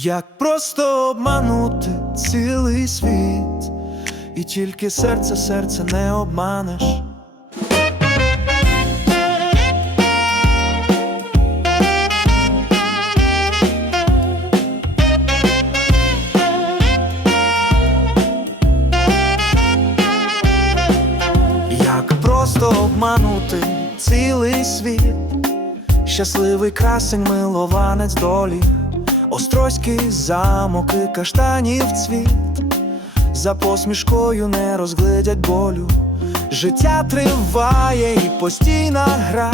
Як просто обманути цілий світ, і тільки серце, серце не обманеш. Як просто обманути цілий світ, щасливий красень, милованець долі, Острозький замок і каштанів цвіт, за посмішкою не розгледять болю. Життя триває і постійна гра,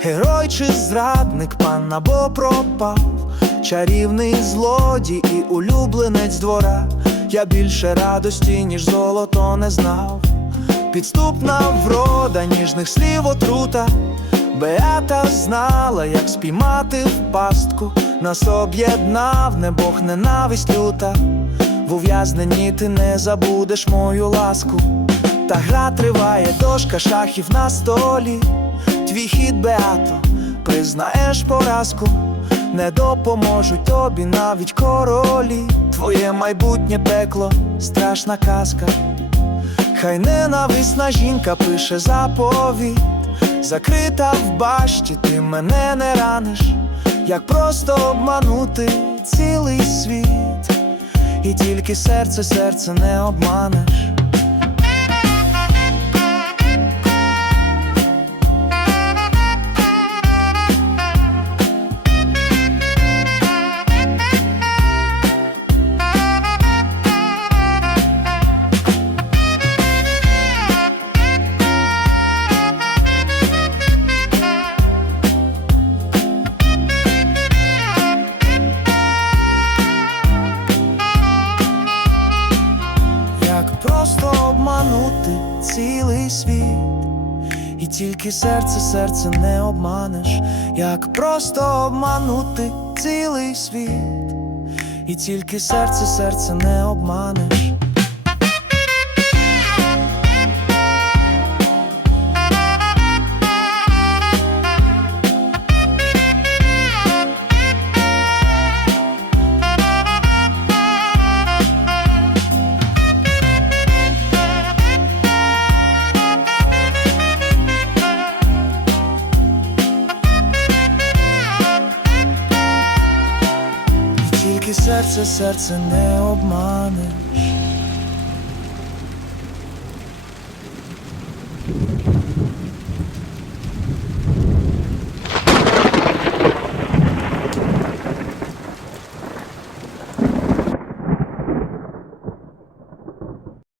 герой чи зрадник, пан або пропав, чарівний злодій і улюбленець двора. Я більше радості, ніж золото не знав. Підступна врода ніжних слів отрута, Беата знала, як спіймати в пастку, нас об'єднав не Бог ненависть люта. В ув'язненні ти не забудеш мою ласку. Та гра триває, дошка шахів на столі. Твій хід Беато, признаєш поразку, не допоможуть тобі навіть королі. Твоє майбутнє пекло, страшна казка. Хай ненависна жінка пише заповідь, закрита в башті, ти мене не раниш, як просто обманути цілий світ, і тільки серце, серце не обманеш. Цілий світ, і тільки серце, серце не обманеш, як просто обманути цілий світ, і тільки серце, серце не обманеш. Серце, серце не обманеш.